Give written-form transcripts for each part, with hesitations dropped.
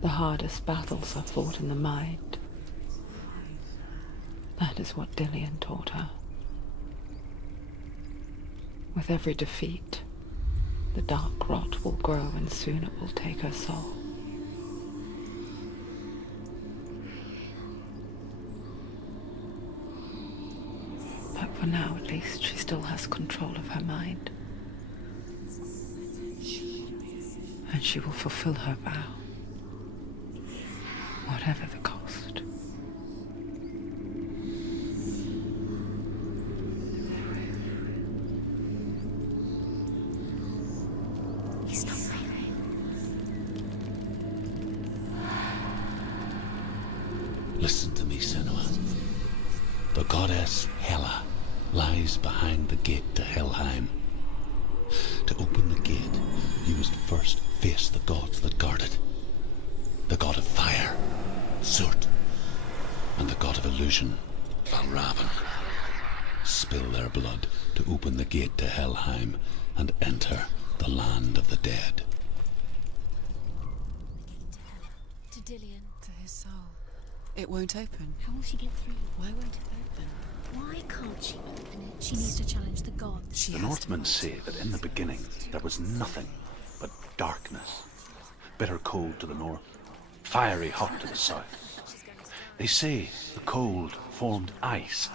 The hardest battles are fought in the mind. That is what Dillian taught her. With every defeat, the dark rot will grow and soon it will take her soul. But for now, at least, she still has control of her mind. And she will fulfill her vow, whatever the cost. He's not right. Listen to me, Senua. The goddess Hela lies behind the gate to Helheim. To open the gate, you must first face the gods that guard it. The god of fire, Surt, and the god of illusion, Valravn. Spill their blood to open the gate to Helheim and enter the land of the dead. To Dillian. To his soul. It won't open. How will she get through? Why won't it open? Why can't she open it? She needs to challenge the gods. She The has Northmen to say that in the beginning there was nothing but darkness. Bitter cold to the north, fiery hot to the south. They say the cold formed ice,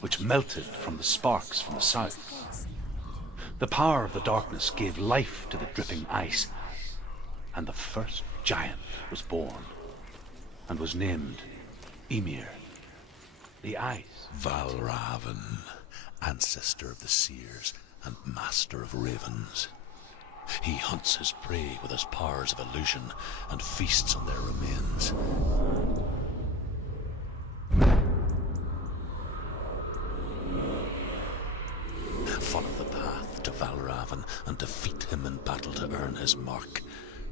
which melted from the sparks from the south. The power of the darkness gave life to the dripping ice, and the first giant was born, and was named Ymir, the ice. Valravn, ancestor of the seers and master of ravens. He hunts his prey with his powers of illusion and feasts on their remains. Follow the path to Valravn and defeat him in battle to earn his mark.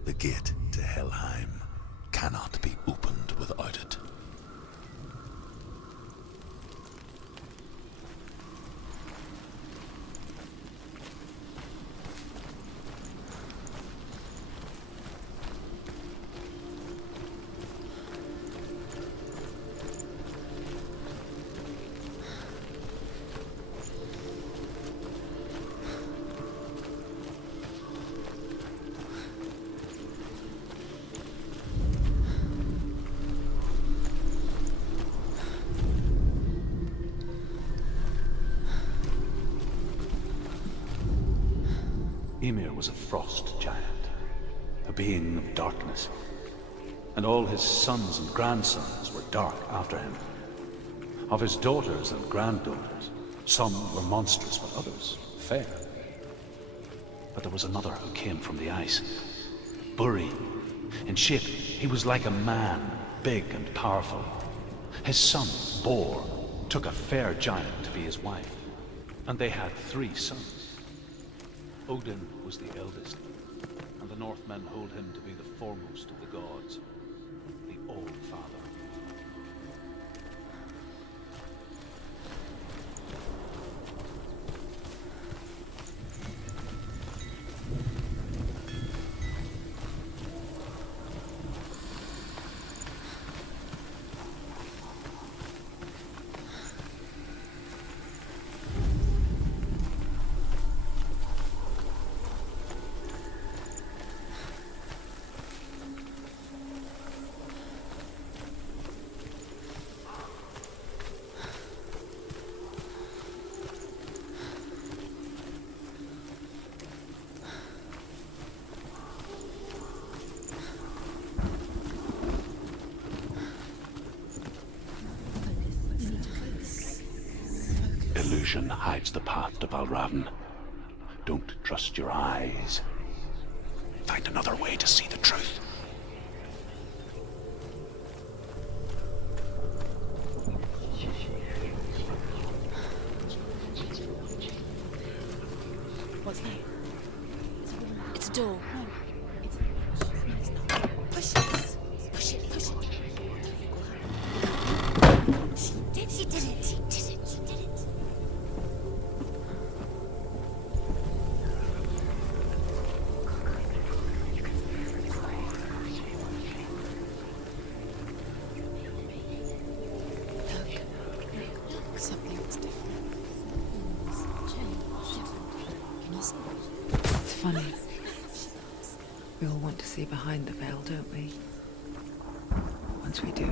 The gate to Helheim cannot be opened without it. Ymir was a frost giant, a being of darkness, and all his sons and grandsons were dark after him. Of his daughters and granddaughters, some were monstrous, but others fair. But there was another who came from the ice. Buri. In shape, he was like a man, big and powerful. His son, Bor, took a fair giant to be his wife, and they had 3 sons. Odin was the eldest, and the Northmen hold him to be the foremost of the gods, the All-Father. Illusion hides the path to Valravn. Don't trust your eyes. Find another way to see the truth. What's that? It's a door. No, it's not. Push it. Push it. Push it. She did it. She did it. She did it. funny. We all want to see behind the veil, don't we? Once we do,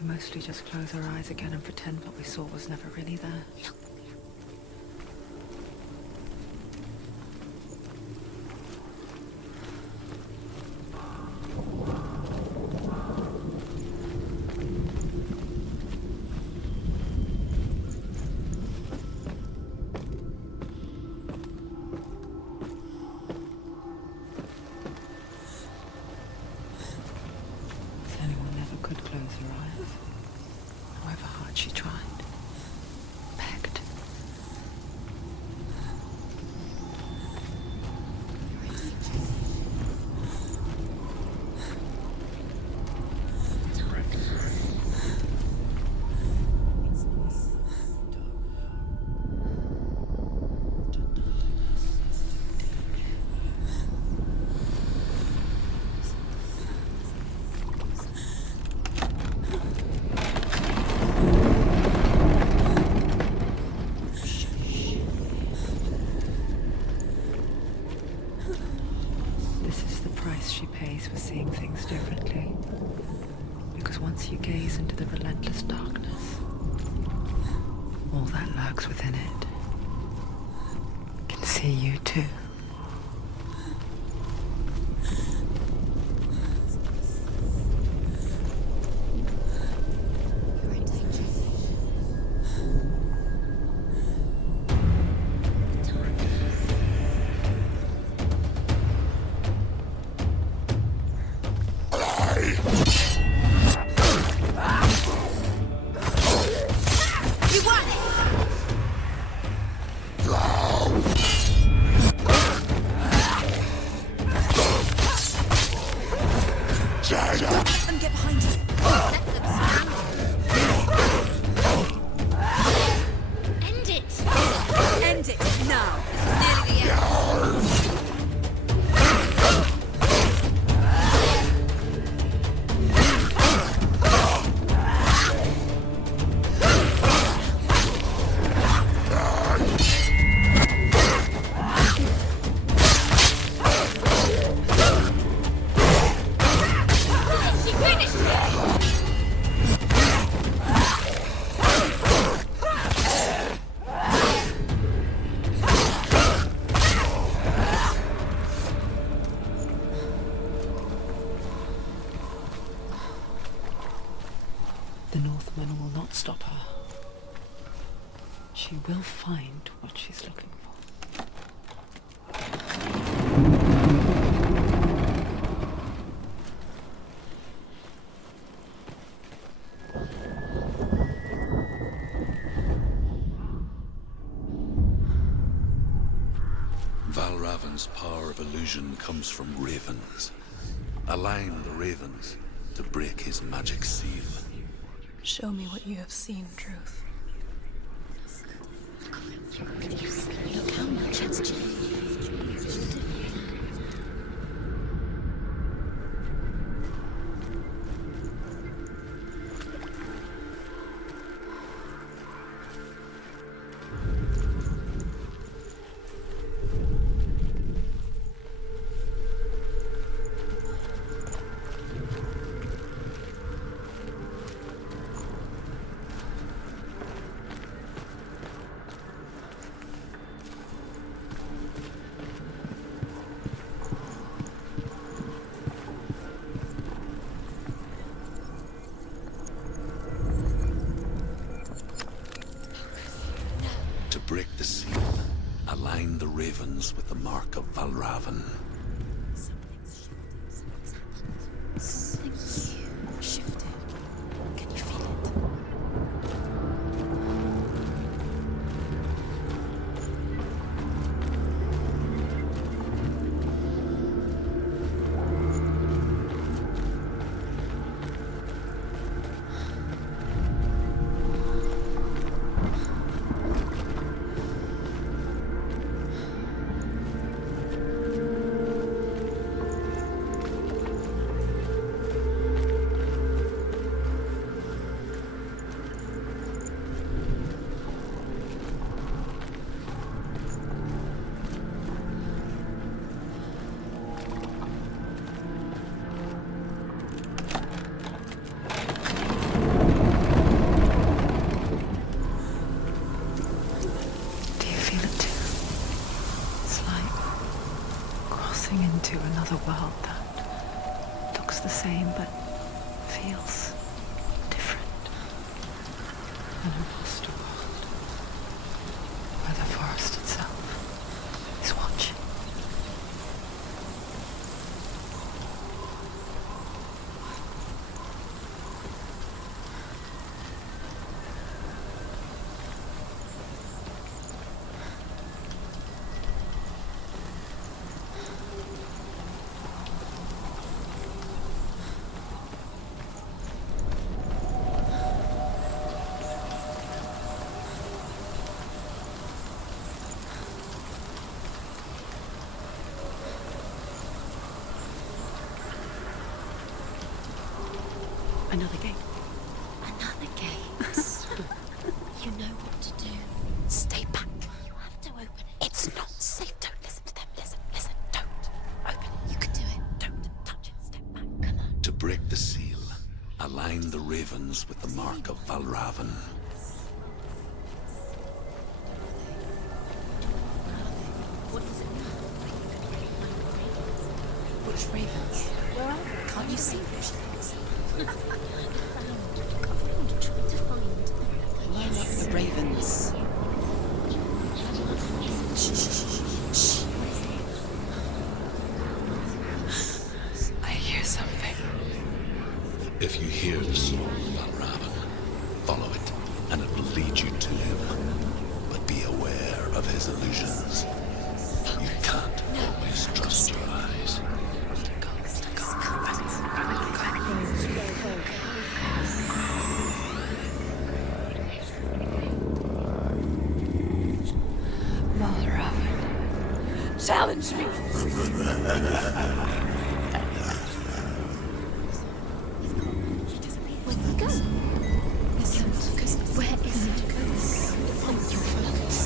we mostly just close our eyes again and pretend what we saw was never really there. Senua never could close her eyes, however hard she tried. Begged. This is the price she pays for seeing things differently. Because once you gaze into the relentless darkness, all that lurks within it can see you too. Let them get behind you. Let them surround you. End it! End it now! This is nearly the end. She finished it! The Northman will not stop her. She will find what she's looking for. Valravn's power of illusion comes from ravens. Align the ravens to break his magic seal. Show me what you have seen, Truth. Look how much it's changed. To break the seal, align the ravens with the mark of Valravn. Something's shifted. Can you feel it? crossing into another world that looks the same but feels different. An imposter world where the forest itself is watching. Another gate. Another gate. You know what to do. Stay back. You have to open it. It's not safe. Don't listen to them. Listen. Don't open it. You can do it. Don't touch it. Step back. Come on. To break the seal, align the ravens with the mark of Valravn. What does it mean? Which ravens? Where are they? Can't you see which ravens? Trying to find. Line up the ravens. Shh. I hear something. If you hear the song of Valravn, follow it, and it will lead you to him. But be aware of his illusions. You can't always trust your eyes. Valravn, challenge me. Where did it go? Listen, because where is it going? It's on your focus.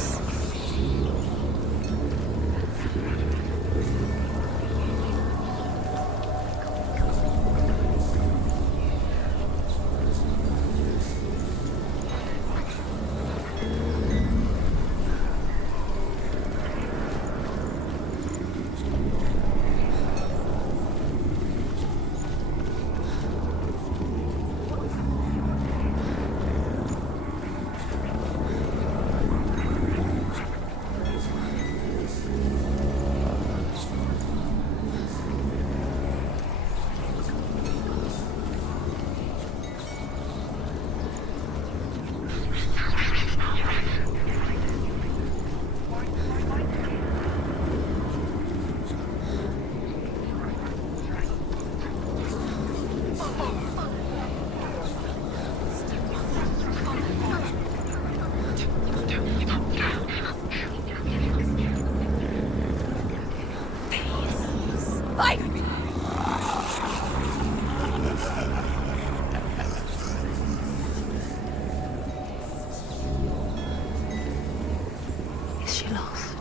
Is she lost?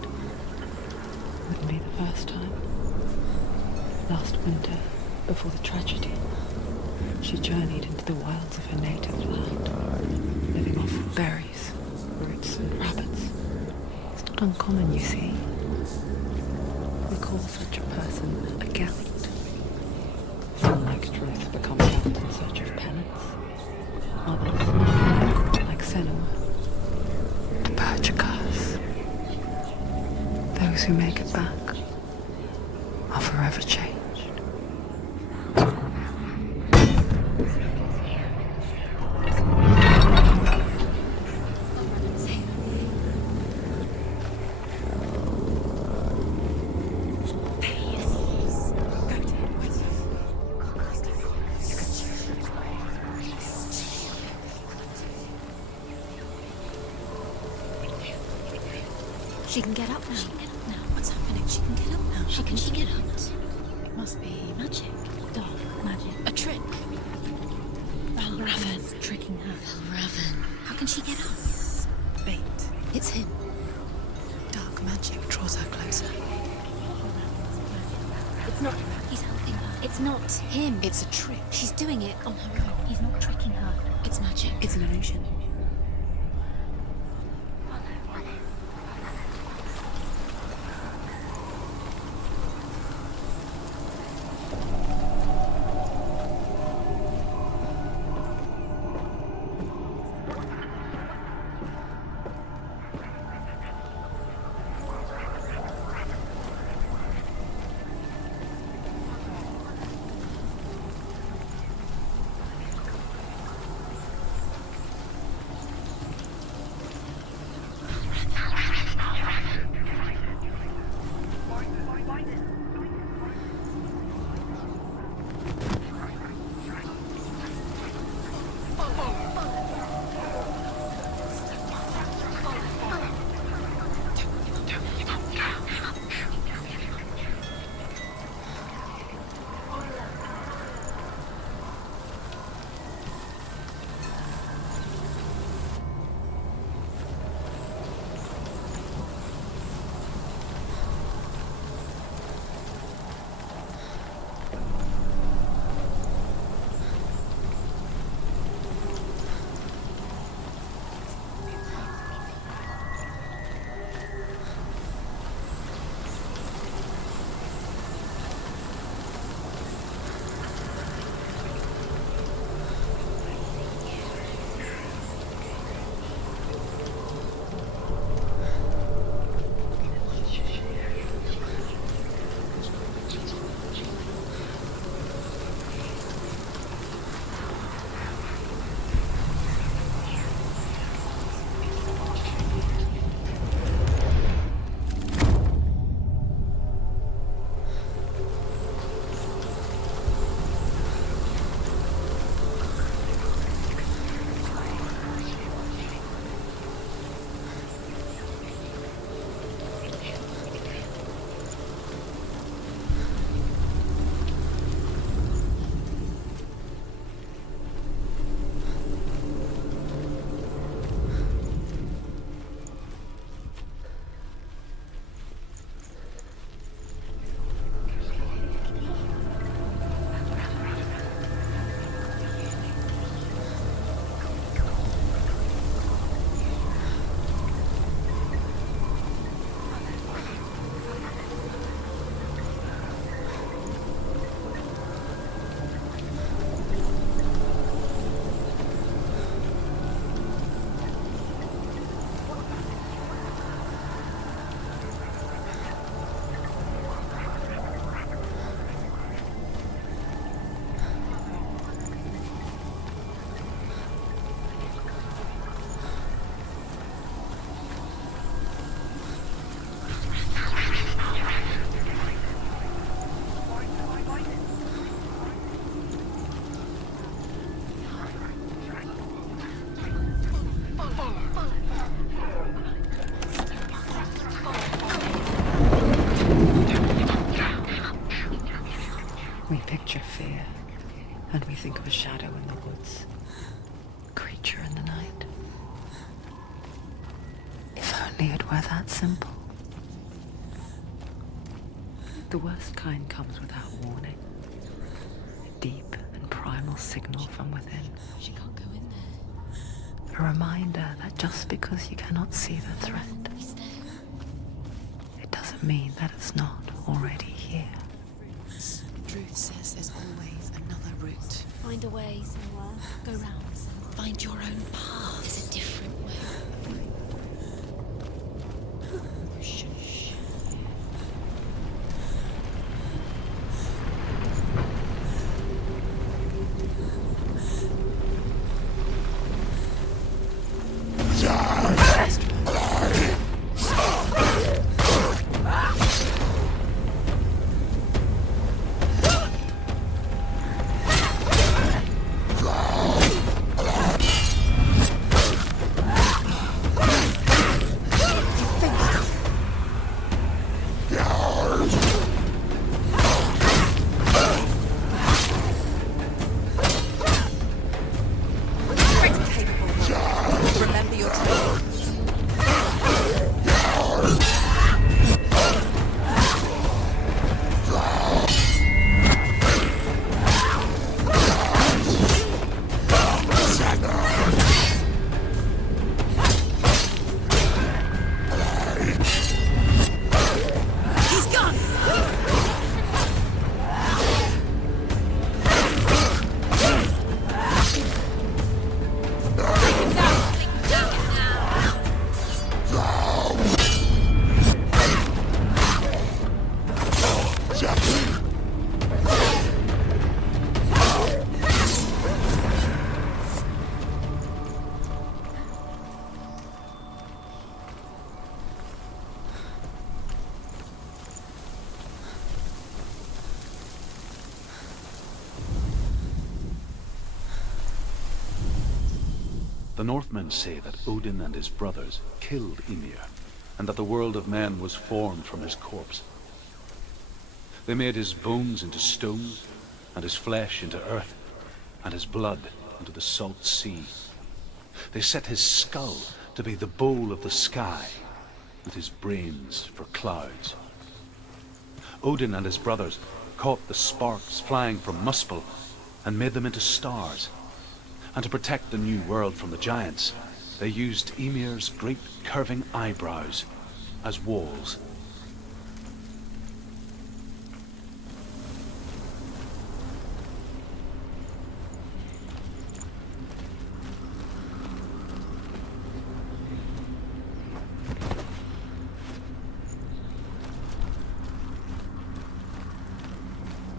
Wouldn't be the first time. Last winter, before the tragedy, she journeyed into the wilds of her native land, living off berries, roots, and rabbits. It's not uncommon, you see. We call such a person a gallant. Some, like Truth, become gallant in search of penance. Others, like Senua, to purge a curse. Those who make it back are forever changed. She can get up now. What's happening? She can get up now. How can she get up? It must be magic. Dark magic. A trick. Valravn's tricking her. Valravn. How can she get up? Bait. It's him. Dark magic draws her closer. It's not. He's helping her. It's not him. It's a trick. She's doing it on her own. He's not tricking her. It's magic. It's an illusion. And we think of a shadow in the woods, a creature in the night. If only it were that simple. The worst kind comes without warning. A deep and primal signal from within. She can't go in there. A reminder that just because you cannot see the threat, He's there. it doesn't mean that it's not already here. Truth says there's always another route. Find a way, Senua. Go round. Find your own path. There's a different way. Shh. Remember your training. He's gone! The Northmen say that Odin and his brothers killed Ymir, and that the world of men was formed from his corpse. They made his bones into stone, and his flesh into earth, and his blood into the salt sea. They set his skull to be the bowl of the sky, with his brains for clouds. Odin and his brothers caught the sparks flying from Muspel and made them into stars. And to protect the new world from the giants, they used Ymir's great curving eyebrows as walls.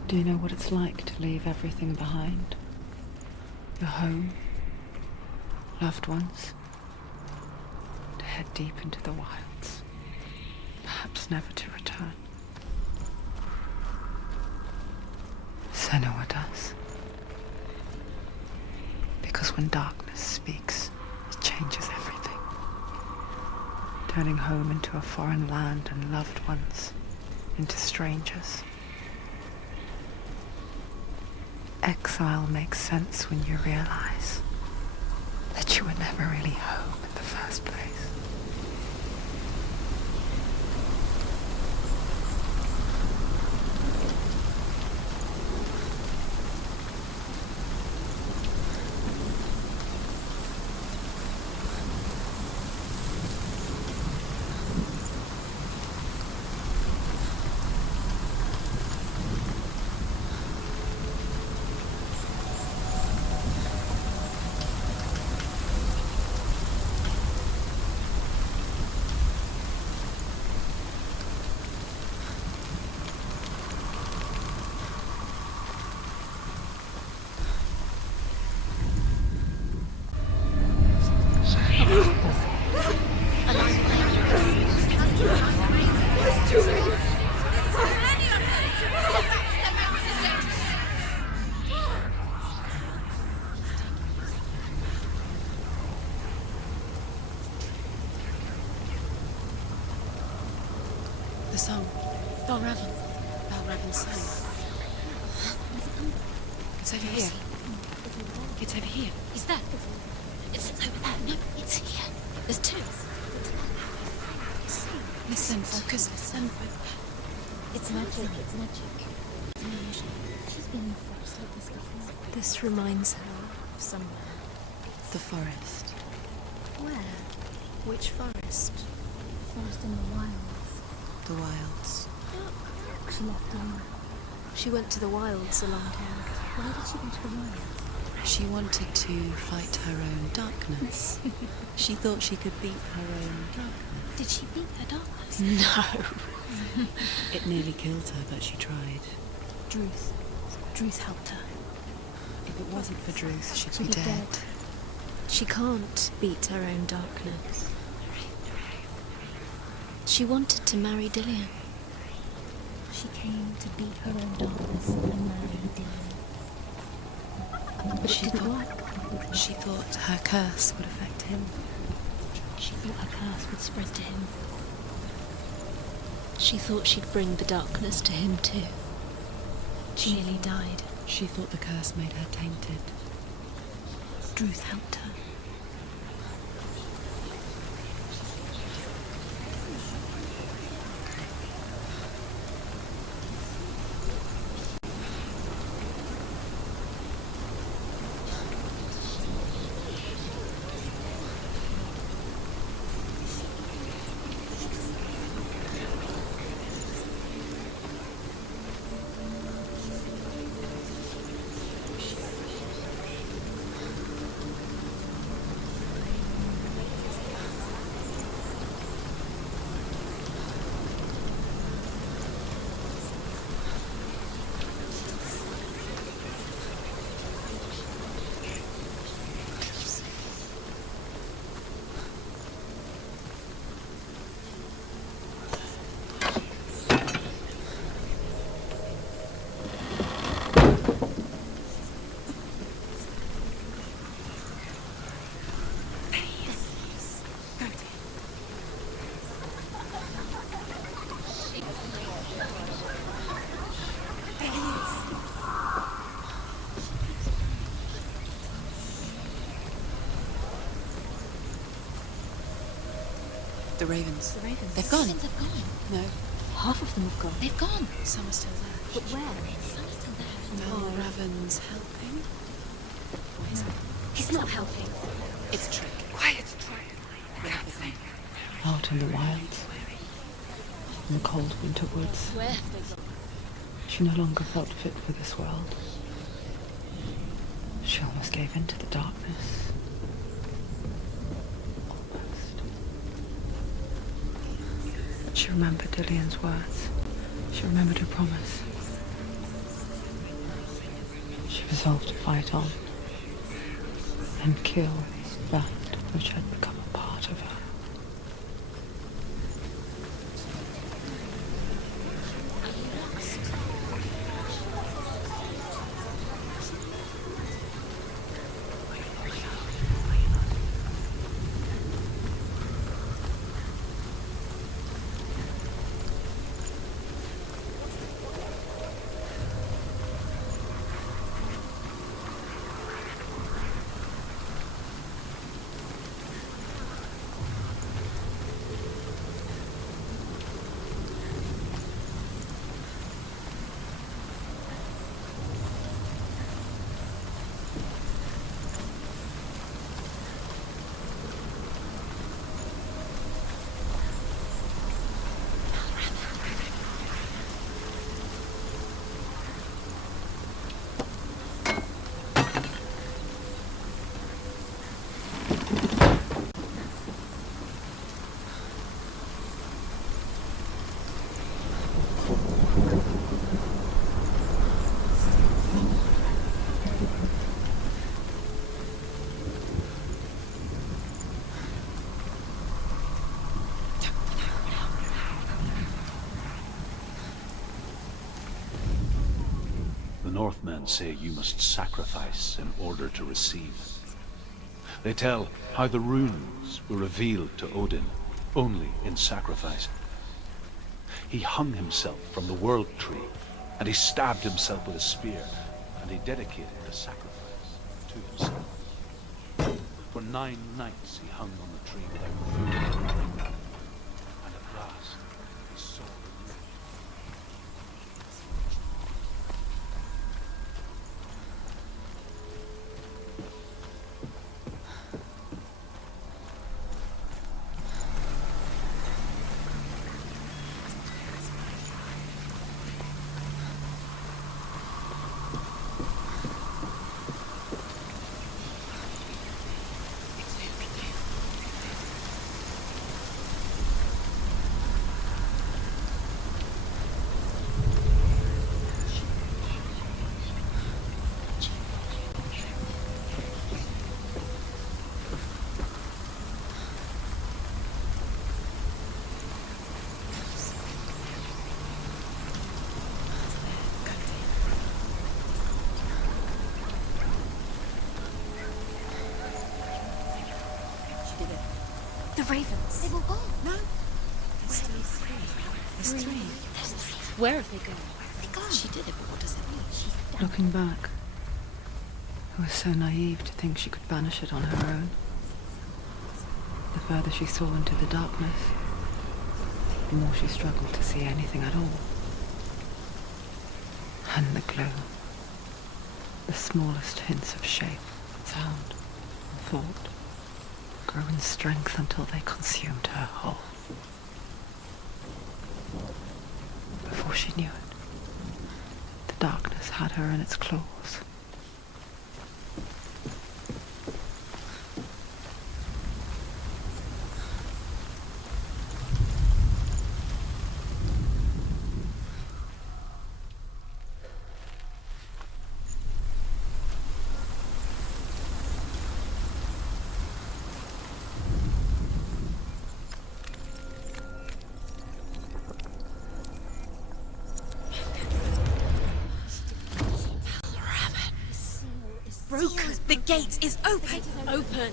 Do you know what it's like to leave everything behind? Your home, loved ones, to head deep into the wilds, perhaps never to return. Senua does. Because when darkness speaks, it changes everything, turning home into a foreign land and loved ones into strangers. Exile makes sense when you realize that you were never really home in the first place. The song. Valravn. Valravn's song. It's over here. It's over here. He's there. It's over there. No, it's here. There's two. Listen, focus. Listen. It's magic. It's magic. It's an illusion. She's been in the forest like this before. This reminds her of somewhere. The forest. Where? Which forest? Forest in the wilds. The wilds. She left home. She went to the wilds a long time ago. Why did she go to the wilds? She wanted to fight her own darkness. She thought she could beat her own darkness. Did she beat her darkness? No. It nearly killed her, but she tried. Druth. Druth helped her. If it wasn't for Druth, she'd She'd be be dead. She can't beat her own darkness. She wanted to marry Dillian. She came to beat her own darkness and marry Dylan. But She it didn't thought- work. She thought her curse would affect him. She thought her curse would spread to him. She thought she'd bring the darkness to him too. She nearly died. She thought the curse made her tainted. Druth helped her. The ravens. The ravens. They've gone. The ravens have gone. No. Half of them have gone. They've gone. Some are still there. But where? Some are still there. Valravn's helping. He's not helping. It's a trick. Quiet. I can't think. Out in the wilds. In the cold winter woods. Where have they gone? She no longer felt fit for this world. She almost gave in to the darkness. Almost. But she remembered Dillian's words. She remembered her promise. She resolved to fight on and kill that which had become a part of her. The Northmen say you must sacrifice in order to receive. They tell how the runes were revealed to Odin only in sacrifice. He hung himself from the world tree, and he stabbed himself with a spear, and he dedicated the sacrifice to himself. For 9 nights he hung on the tree without food or drink, and at last he saw the light. The ravens. They were gone. No. There's three. Where have they gone? They gone. She did it, but what does it mean? Looking back, I was so naive to think she could banish it on her own. The further she saw into the darkness, the more she struggled to see anything at all. And the glow, the smallest hints of shape, sound, and thought, grow in strength until they consumed her whole. Before she knew it, the darkness had her in its claws. Broken. The gate is open. Open.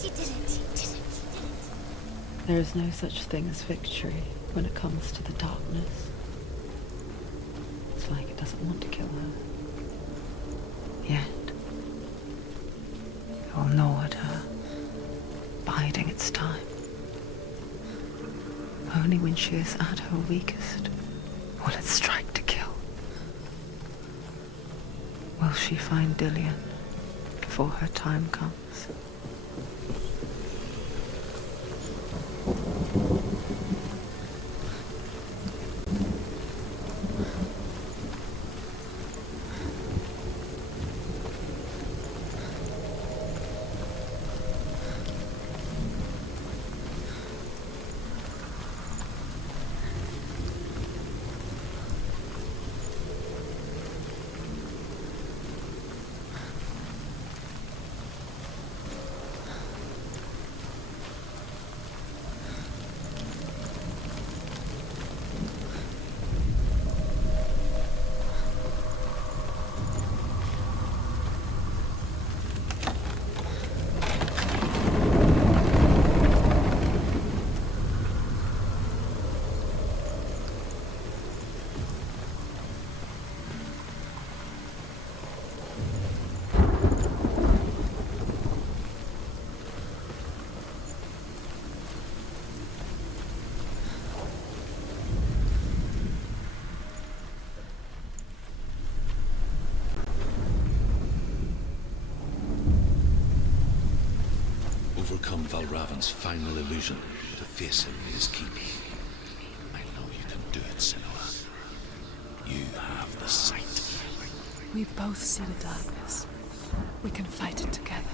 She did it. There is no such thing as victory when it comes to the darkness. It's like it doesn't want to kill her. Yet. It will gnaw at her, biding its time. Only when she is at her weakest will it strike to kill. Will she find Dillian before her time comes? Overcome Valravn's final illusion to face him in his keep. I know you can do it, Senua. You have the sight. We both see the darkness. We can fight it together.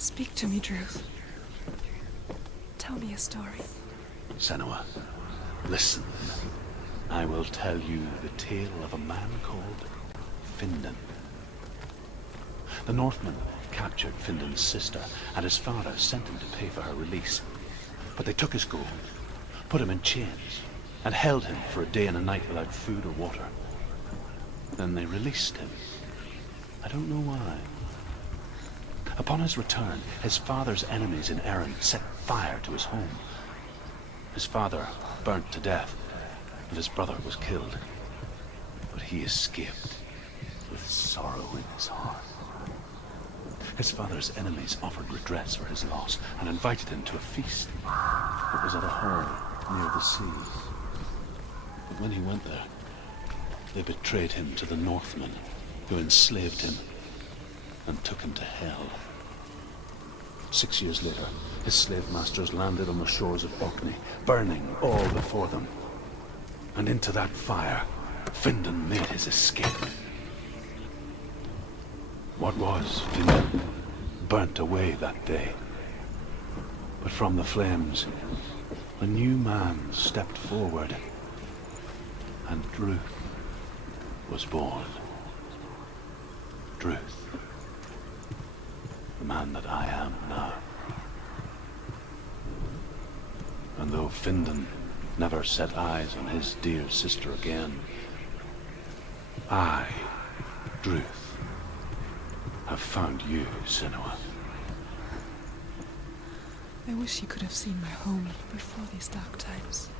Speak to me, Druth. Tell me a story. Senua, listen. I will tell you the tale of a man called Findan. The Northmen captured Findan's sister, and his father sent him to pay for her release. But they took his gold, put him in chains, and held him for a day and a night without food or water. Then they released him. I don't know why. Upon his return, his father's enemies in Erin set fire to his home. His father burnt to death, and his brother was killed. But he escaped with sorrow in his heart. His father's enemies offered redress for his loss and invited him to a feast. It was at a hall near the sea. But when he went there, they betrayed him to the Northmen, who enslaved him and took him to hell. 6 years later, his slave masters landed on the shores of Orkney, burning all before them. And into that fire, Findan made his escape. What was Findan burnt away that day. But from the flames, a new man stepped forward, and Druth was born. Druth, the man that I am now. And though Findan never set eyes on his dear sister again, I, Druth, have found you, Senua. I wish you could have seen my home before these dark times.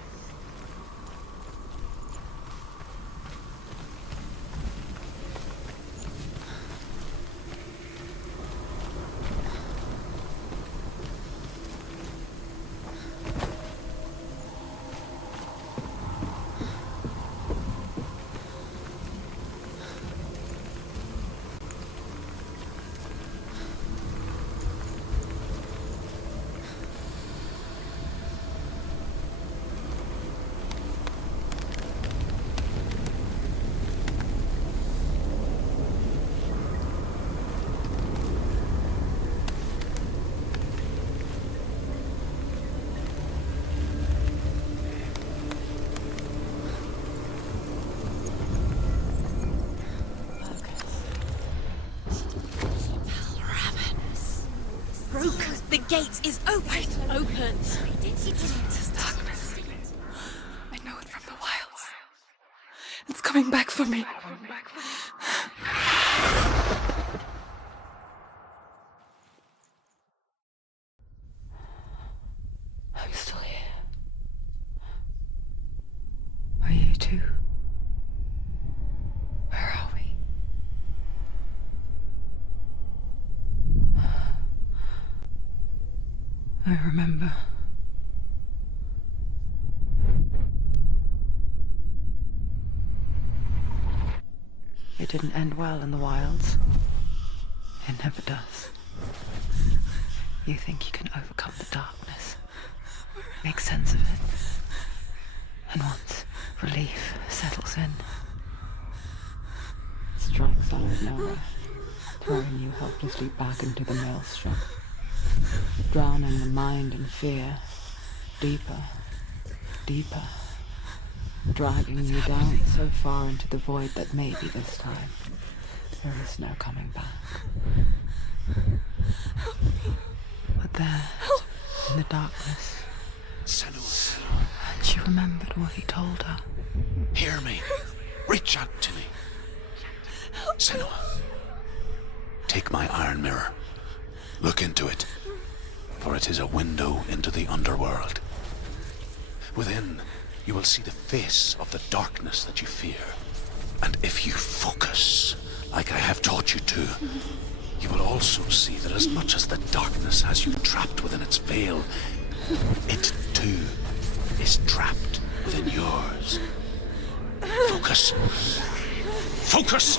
The gate is open. Open. This darkness. I know it from the wilds. It's coming back for me. Are you still here? Are you too? Where are we? I remember. It didn't end well in the wilds. It never does. You think you can overcome the darkness, make sense of it, and once relief settles in, it strikes out of nowhere, throwing you helplessly back into the maelstrom, drowning the mind in fear, deeper, deeper, dragging you down so far into the void that maybe this time there is no coming back. But there, in the darkness, Senua, and she remembered what he told her. hear me. Reach out to me. Senua, take my iron mirror. Look into it, for it is a window into the underworld. Within, you will see the face of the darkness that you fear. And if you focus, like I have taught you to, you will also see that as much as the darkness has you trapped within its veil, it too is trapped within yours. Focus. Focus!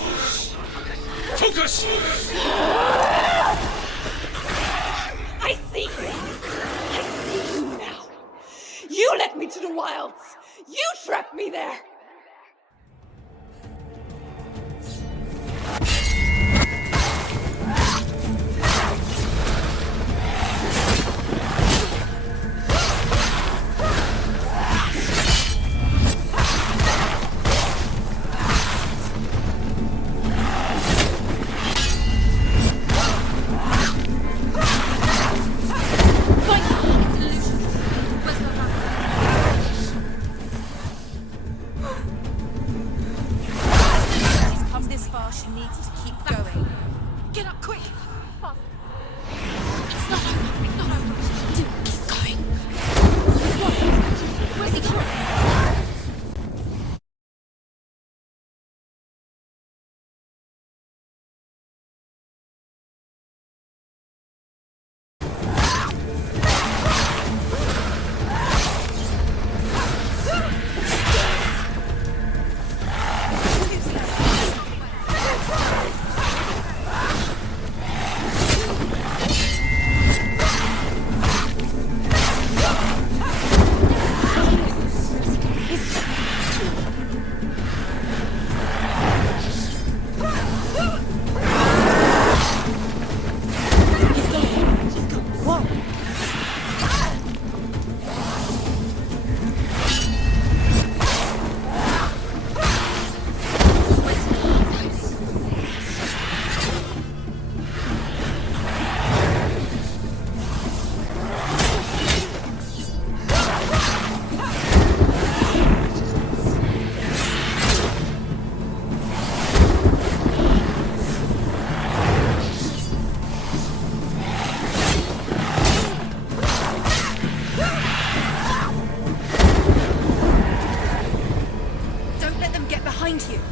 Focus! I see you. I see you now. You led me to the wilds. You trapped me there. needs to keep going. Get up quick! It's not over. It's not over. Do it. Keep going. What? Where's he going?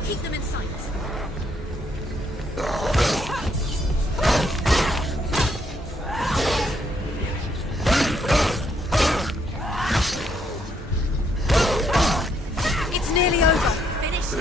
Keep them in sight. It's nearly over. Finish.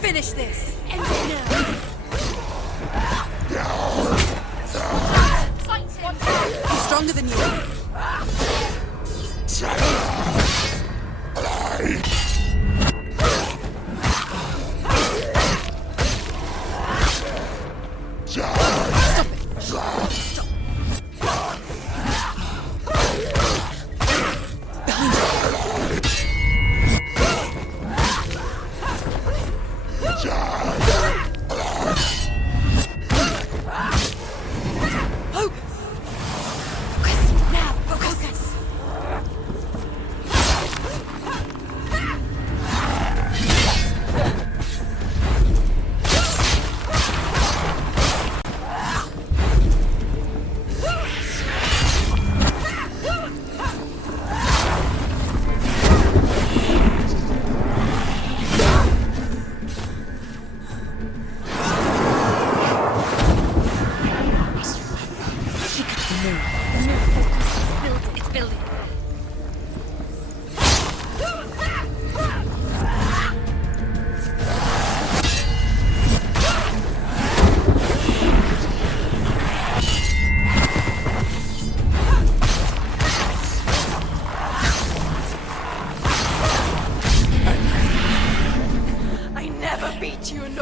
Finish this. End it now. He's stronger than you. Behind you.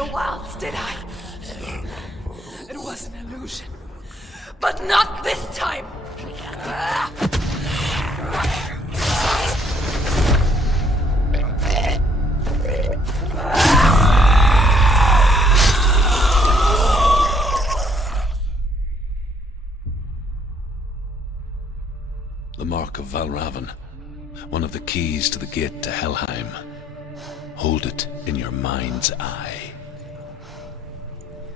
the wilds, did I? It was an illusion. But not this time! The mark of Valravn, one of the keys to the gate to Helheim. Hold it in your mind's eye.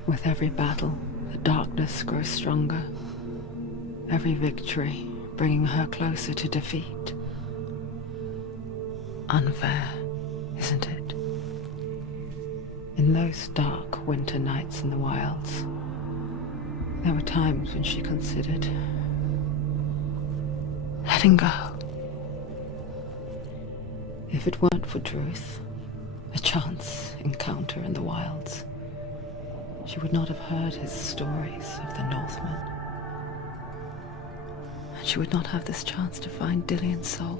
With every battle, the darkness grows stronger. Every victory bringing her closer to defeat. Unfair, isn't it? In those dark winter nights in the wilds, there were times when she considered letting go. If it weren't for Druth, a chance encounter in the wilds, she would not have heard his stories of the Northmen. And she would not have this chance to find Dillion's soul.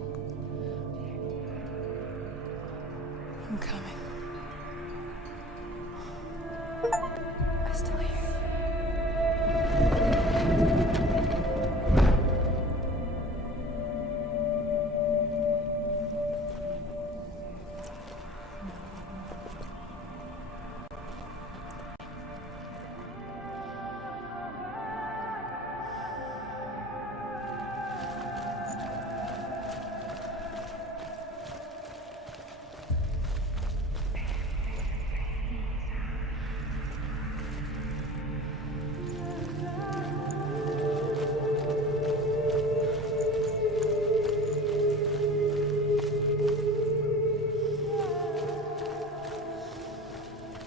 I'm coming. I still hear you.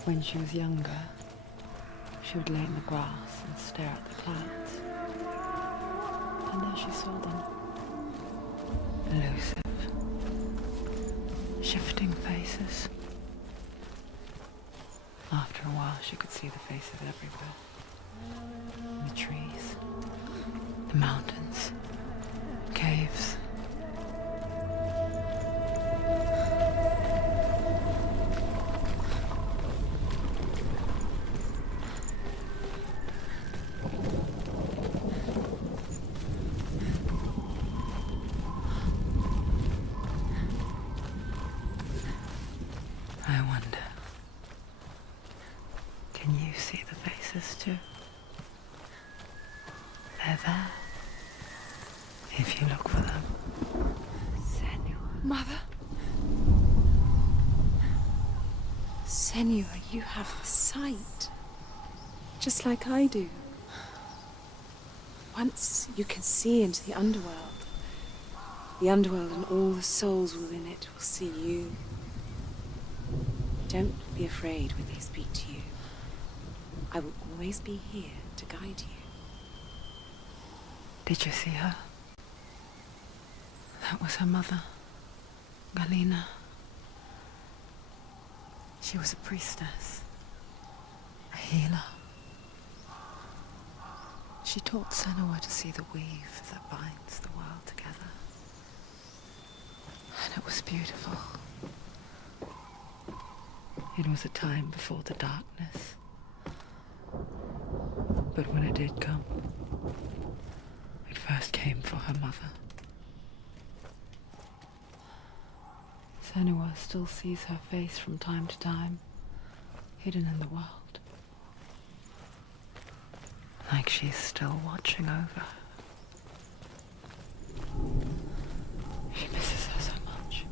When she was younger, she would lay in the grass and stare at the clouds. And there she saw them. Elusive. Shifting faces. After a while, she could see the faces everywhere. In the trees, the mountains, caves. I wonder, can you see the faces too? They're there, if you look for them. Senua. Mother? Senua, you have sight. Just like I do. Once you can see into the underworld and all the souls within it will see you. Don't be afraid when they speak to you. I will always be here to guide you. Did you see her? That was her mother, Galina. She was a priestess, a healer. She taught Senua to see the weave that binds the world together. And it was beautiful. It was a time before the darkness. But when it did come, it first came for her mother. Senua still sees her face from time to time, hidden in the world. Like she's still watching over her. She misses her so much.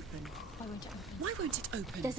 open? Why won't it open? Why won't it open? There's a